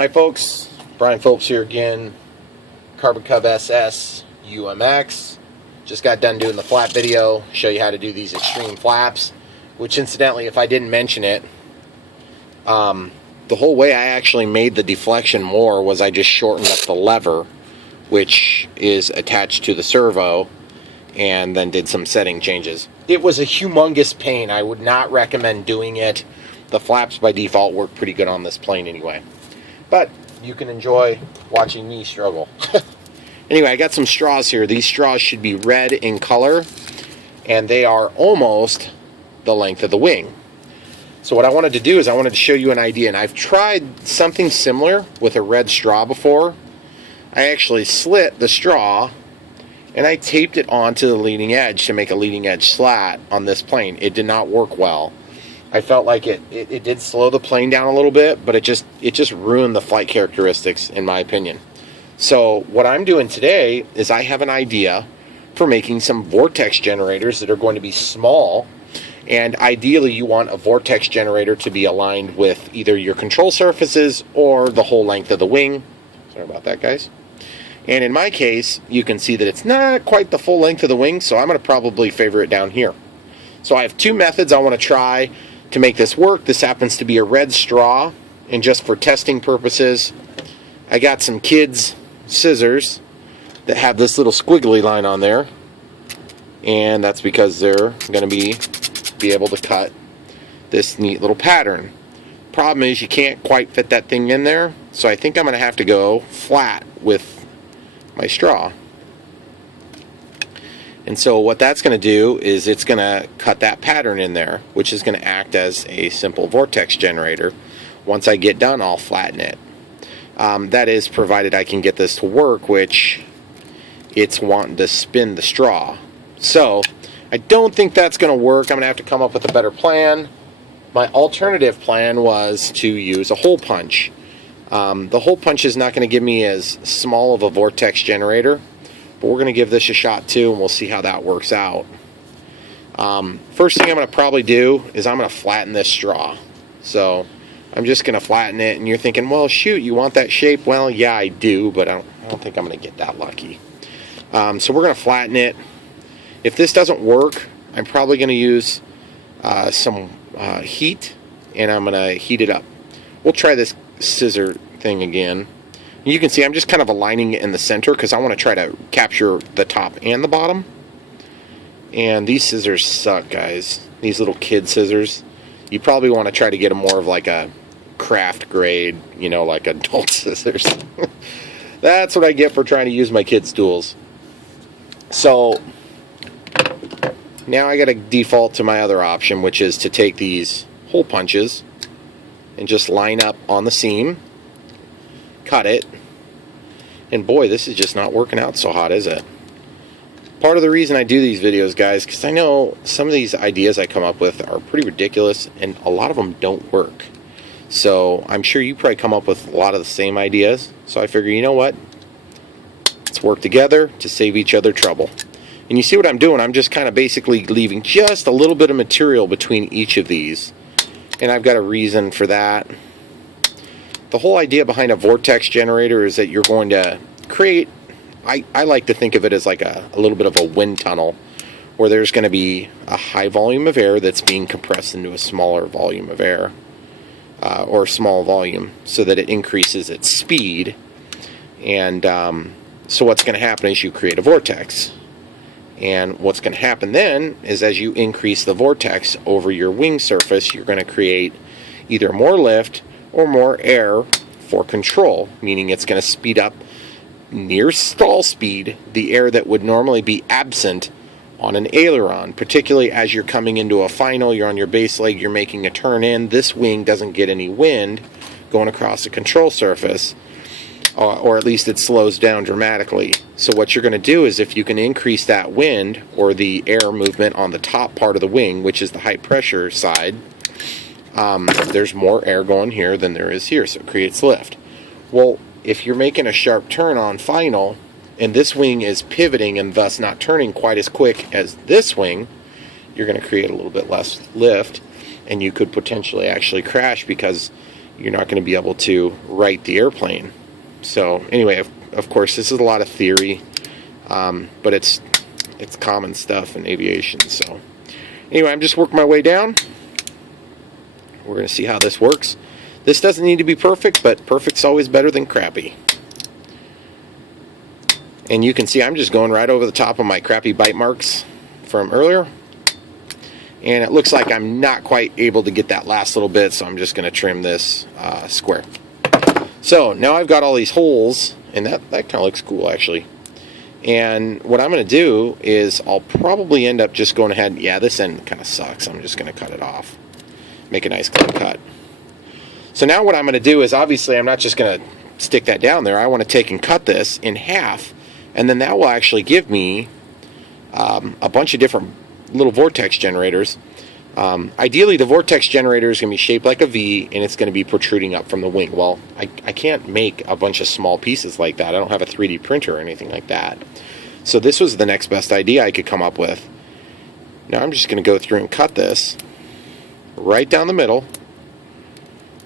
Hi folks, Brian Phillips here again, Carbon Cub SS UMX. Just got done doing the flap video, show you how to do these extreme flaps, which incidentally, if I didn't mention it, the whole way I actually made the deflection more was I just shortened up the lever, which is attached to the servo, and then did some setting changes. It was a humongous pain. I would not recommend doing it. The flaps by default work pretty good on this plane anyway. But you can enjoy watching me struggle. Anyway, I got some straws here. These straws should be red in color, and they are almost the length of the wing. So what I wanted to do is I wanted to show you an idea, and I've tried something similar with a red straw before. I actually slit the straw and I taped it onto the leading edge to make a leading edge slat on this plane. It did not work well. I felt like it did slow the plane down a little bit, but it just ruined the flight characteristics in my opinion. So what I'm doing today is I have an idea for making some Vortex generators that are going to be small, and ideally you want a Vortex generator to be aligned with either your control surfaces or the whole length of the wing. Sorry about that, guys. And in my case, you can see that it's not quite the full length of the wing, so I'm going to probably favor it down here. So I have two methods I want to try to make this work. This happens to be a red straw, and just for testing purposes, I got some kids' scissors that have this little squiggly line on there, and that's because they're going to be able to cut this neat little pattern. Problem is you can't quite fit that thing in there, so I think I'm going to have to go flat with my straw. And so what that's going to do is it's going to cut that pattern in there, which is going to act as a simple Vortex generator. Once I get done, I'll flatten it. That is provided I can get this to work, which it's wanting to spin the straw. So I don't think that's going to work. I'm going to have to come up with a better plan. My alternative plan was to use a hole punch. The hole punch is not going to give me as small of a Vortex generator, but we're going to give this a shot too, and we'll see how that works out. First thing I'm going to probably do is I'm going to flatten this straw. So I'm just going to flatten it, and you're thinking, well, shoot, you want that shape? Well, yeah, I do, but I don't think I'm going to get that lucky. So we're going to flatten it. If this doesn't work, I'm probably going to use some heat, and I'm going to heat it up. We'll try this scissor thing again. You can see I'm just kind of aligning it in the center because I want to try to capture the top and the bottom. And these scissors suck, guys. These little kid scissors. You probably want to try to get them more of like a craft grade, you know, like adult scissors. That's what I get for trying to use my kids' tools. So now I got to default to my other option, which is to take these hole punches and just line up on the seam, cut it, and boy, this is just not working out so hot, is it? Part of the reason I do these videos, guys, because I know some of these ideas I come up with are pretty ridiculous, and a lot of them don't work. So I'm sure you probably come up with a lot of the same ideas, so I figure, you know what? Let's work together to save each other trouble. And you see what I'm doing? I'm just kind of basically leaving just a little bit of material between each of these. And I've got a reason for that. The whole idea behind a Vortex generator is that you're going to create, I like to think of it as like a little bit of a wind tunnel, where there's going to be a high volume of air that's being compressed into a smaller volume of air, or small volume, so that it increases its speed. And so what's going to happen is you create a vortex. And what's going to happen then is as you increase the vortex over your wing surface, you're going to create either more lift or more air for control, meaning it's going to speed up near stall speed the air that would normally be absent on an aileron, particularly as you're coming into a final, you're on your base leg, you're making a turn in, this wing doesn't get any wind going across the control surface. Or at least it slows down dramatically. So what you're going to do is if you can increase that wind or the air movement on the top part of the wing, which is the high pressure side, there's more air going here than there is here, so it creates lift. Well, if you're making a sharp turn on final, and this wing is pivoting and thus not turning quite as quick as this wing, you're going to create a little bit less lift, and you could potentially actually crash because you're not going to be able to right the airplane. So anyway, of course, this is a lot of theory, but it's common stuff in aviation. So anyway, I'm just working my way down. We're going to see how this works. This doesn't need to be perfect, but perfect's always better than crappy. And you can see I'm just going right over the top of my crappy bite marks from earlier. And it looks like I'm not quite able to get that last little bit, so I'm just going to trim this square. So now I've got all these holes, and that kind of looks cool actually. And what I'm going to do is I'll probably end up just going ahead, yeah, this end kind of sucks, I'm just going to cut it off. Make a nice clean cut. So now what I'm going to do is, obviously I'm not just going to stick that down there. I want to take and cut this in half, and then that will actually give me a bunch of different little vortex generators. Ideally the vortex generator is going to be shaped like a V, and it's going to be protruding up from the wing. Well, I can't make a bunch of small pieces like that. I don't have a 3D printer or anything like that. So this was the next best idea I could come up with. Now I'm just going to go through and cut this right down the middle,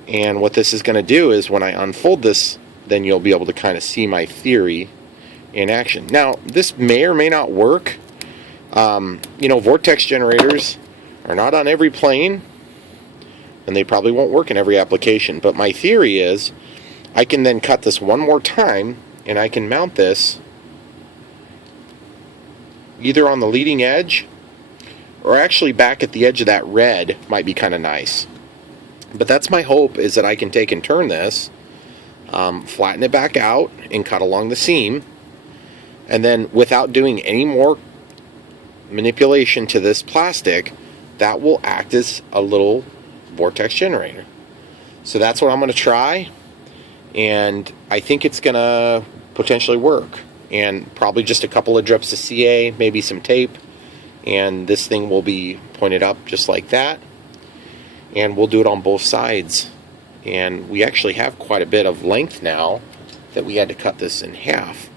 and what this is going to do is when I unfold this, then you'll be able to kind of see my theory in action. Now this may or may not work. You know, vortex generators are not on every plane, and they probably won't work in every application, but my theory is I can then cut this one more time, and I can mount this either on the leading edge, or actually back at the edge of that red might be kind of nice. But that's my hope, is that I can take and turn this, flatten it back out, and cut along the seam, and then without doing any more manipulation to this plastic, that will act as a little vortex generator. So that's what I'm going to try, and I think it's going to potentially work. And probably just a couple of drips of CA, maybe some tape, and this thing will be pointed up just like that, and we'll do it on both sides. And we actually have quite a bit of length now that we had to cut this in half.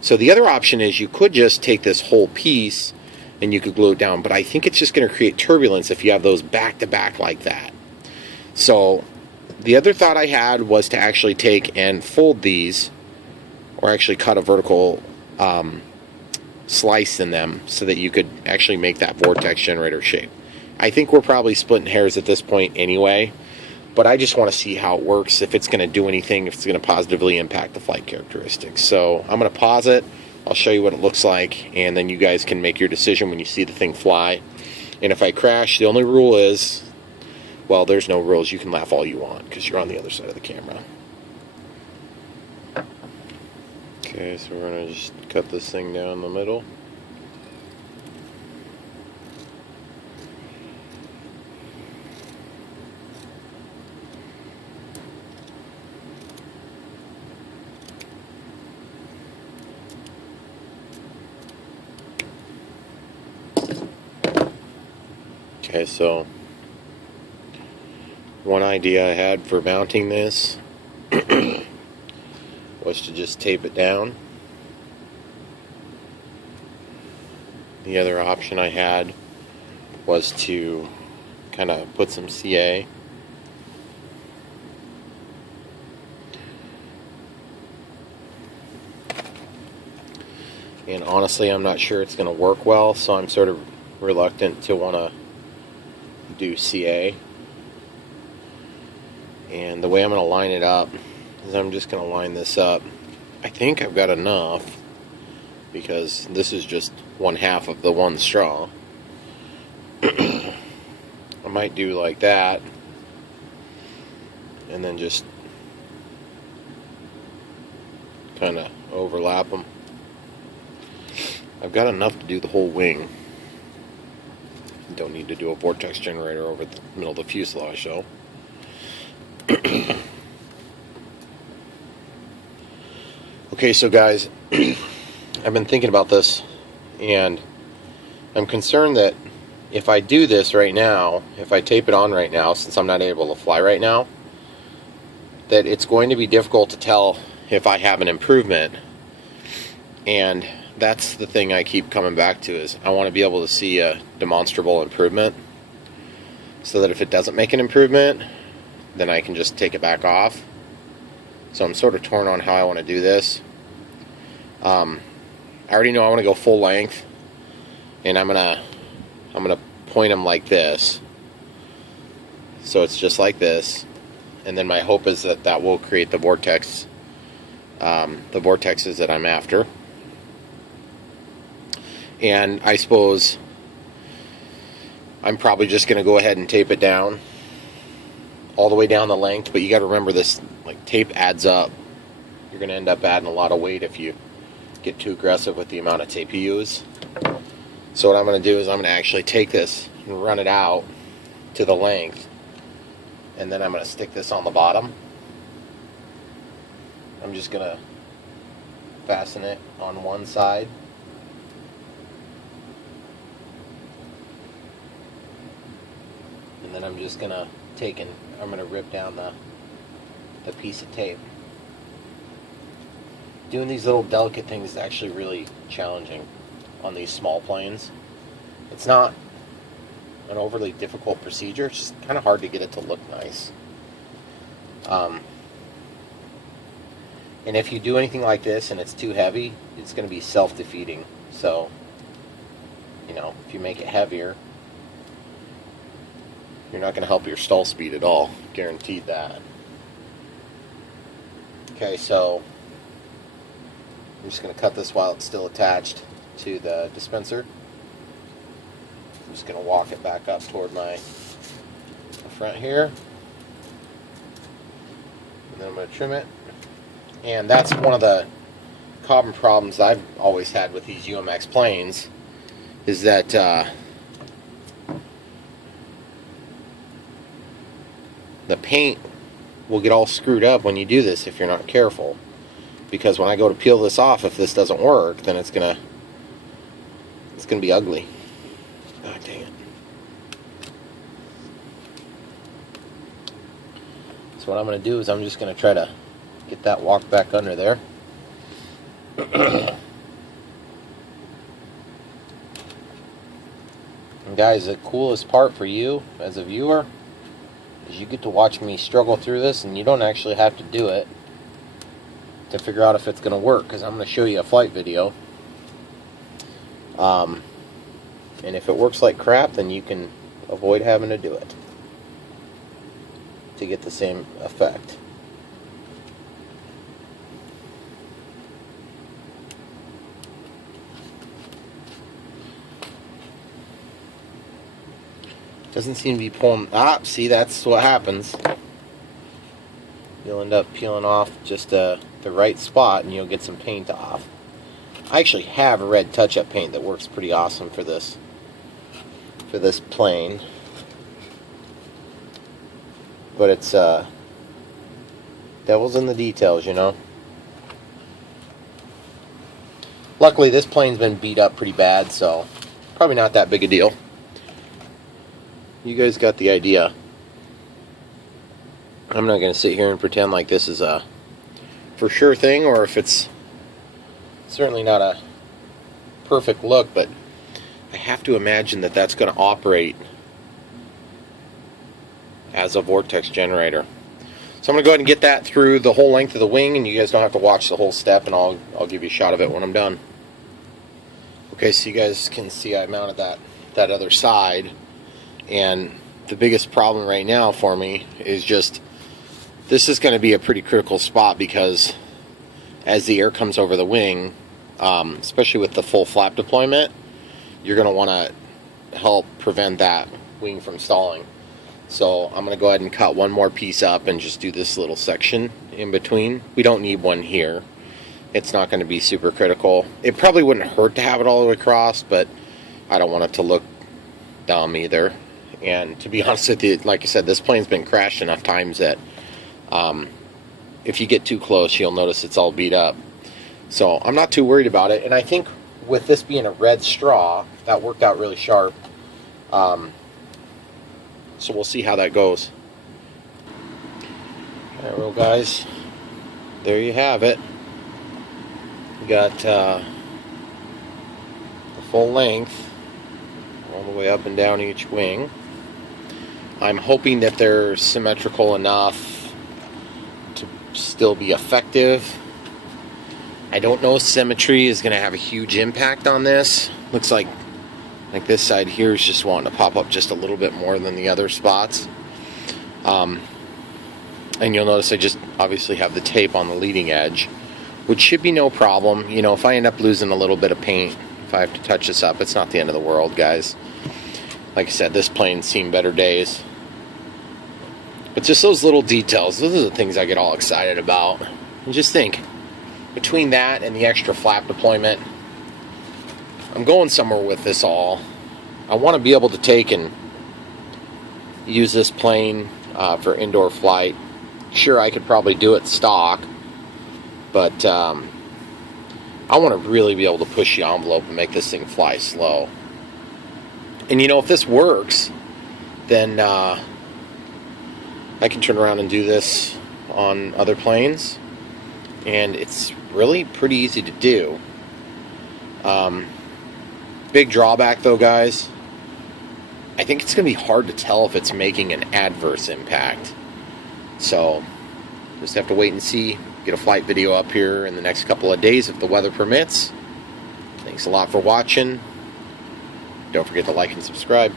So the other option is you could just take this whole piece and you could glue it down, but I think it's just going to create turbulence if you have those back to back like that. So the other thought I had was to actually take and fold these, or actually cut a vertical slice in them so that you could actually make that vortex generator shape. I think we're probably splitting hairs at this point anyway, but I just want to see how it works, if it's going to do anything, if it's going to positively impact the flight characteristics. So I'm going to pause it, I'll show you what it looks like, and then you guys can make your decision when you see the thing fly. And if I crash, the only rule is, well, there's no rules, you can laugh all you want because you're on the other side of the camera. Okay, so we're going to just cut this thing down the middle. Okay, so one idea I had for mounting this was to just tape it down. The other option I had was to kind of put some CA. And honestly, I'm not sure it's going to work well, so I'm sort of reluctant to want to do CA. And the way I'm going to line it up is I'm just going to line this up. I think I've got enough, because this is just 1/2 of the one straw. I might do like that, and then just kind of overlap them. I've got enough to do the whole wing. Don't need to do a vortex generator over the middle of the fuselage, so. Okay, so guys, I've been thinking about this, and I'm concerned that if I do this right now, if I tape it on right now, since I'm not able to fly right now, that it's going to be difficult to tell if I have an improvement. And that's the thing I keep coming back to, is I want to be able to see a demonstrable improvement, so that if it doesn't make an improvement, then I can just take it back off. So I'm sort of torn on how I want to do this. I already know I want to go full length, and I'm gonna point them like this, so it's just like this, and then my hope is that that will create the vortex, the vortexes that I'm after. And I suppose I'm probably just going to go ahead and tape it down all the way down the length, but you got to remember this, like, tape adds up. You're going to end up adding a lot of weight if you get too aggressive with the amount of tape you use. So what I'm going to do is I'm going to actually take this and run it out to the length, and then I'm going to stick this on the bottom. I'm just going to fasten it on one side. And then I'm just going to take and I'm going to rip down the piece of tape. Doing these little delicate things is actually really challenging on these small planes. It's not an overly difficult procedure, it's just kind of hard to get it to look nice. And if you do anything like this and it's too heavy, it's going to be self-defeating. So, you know, if you make it heavier, you're not going to help your stall speed at all. Guaranteed that. Okay, so I'm just going to cut this while it's still attached to the dispenser. I'm just going to walk it back up toward my front here. And then I'm going to trim it. And that's one of the common problems I've always had with these UMX planes, is that the paint will get all screwed up when you do this if you're not careful. Because when I go to peel this off, if this doesn't work, then it's gonna be ugly. God dang it. So what I'm gonna do is I'm just gonna try to get that walked back under there. And guys, the coolest part for you as a viewer is you get to watch me struggle through this, and you don't actually have to do it to figure out if it's going to work, because I'm going to show you a flight video. And if it works like crap, then you can avoid having to do it to get the same effect. Doesn't seem to be pulling. Ah, see, that's what happens. You'll end up peeling off just the right spot, and you'll get some paint off. I actually have a red touch-up paint that works pretty awesome for this plane, but it's devil's in the details, you know. Luckily, this plane's been beat up pretty bad, so probably not that big a deal. You guys got the idea. I'm not going to sit here and pretend like this is a for sure thing, or if it's certainly not a perfect look, but I have to imagine that that's going to operate as a vortex generator. So I'm going to go ahead and get that through the whole length of the wing, and you guys don't have to watch the whole step, and I'll give you a shot of it when I'm done. Okay, so you guys can see I mounted that other side, and the biggest problem right now for me is just this is going to be a pretty critical spot, because as the air comes over the wing, especially with the full flap deployment, you're going to want to help prevent that wing from stalling. So I'm going to go ahead and cut one more piece up and just do this little section in between. We don't need one here. It's not going to be super critical. It probably wouldn't hurt to have it all the way across, but I don't want it to look dumb either. And to be honest with you, like I said, this plane's been crashed enough times that if you get too close, you'll notice it's all beat up. So I'm not too worried about it. And I think with this being a red straw, that worked out really sharp. So we'll see how that goes. Alright, well guys, there you have it. We got the full length all the way up and down each wing. I'm hoping that they're symmetrical enough to still be effective. I don't know if symmetry is going to have a huge impact on this. Looks like this side here is just wanting to pop up just a little bit more than the other spots. And you'll notice I just obviously have the tape on the leading edge, which should be no problem. You know, if I end up losing a little bit of paint, if I have to touch this up, it's not the end of the world, guys. Like I said, this plane's seen better days. But just those little details, those are the things I get all excited about. And just think, between that and the extra flap deployment, I'm going somewhere with this all. I want to be able to take and use this plane for indoor flight. Sure, I could probably do it stock, but I want to really be able to push the envelope and make this thing fly slow. And you know, if this works, then I can turn around and do this on other planes, and it's really pretty easy to do. Big drawback though, guys, I think it's going to be hard to tell if it's making an adverse impact. So just have to wait and see. Get a flight video up here in the next couple of days if the weather permits. Thanks a lot for watching. Don't forget to like and subscribe.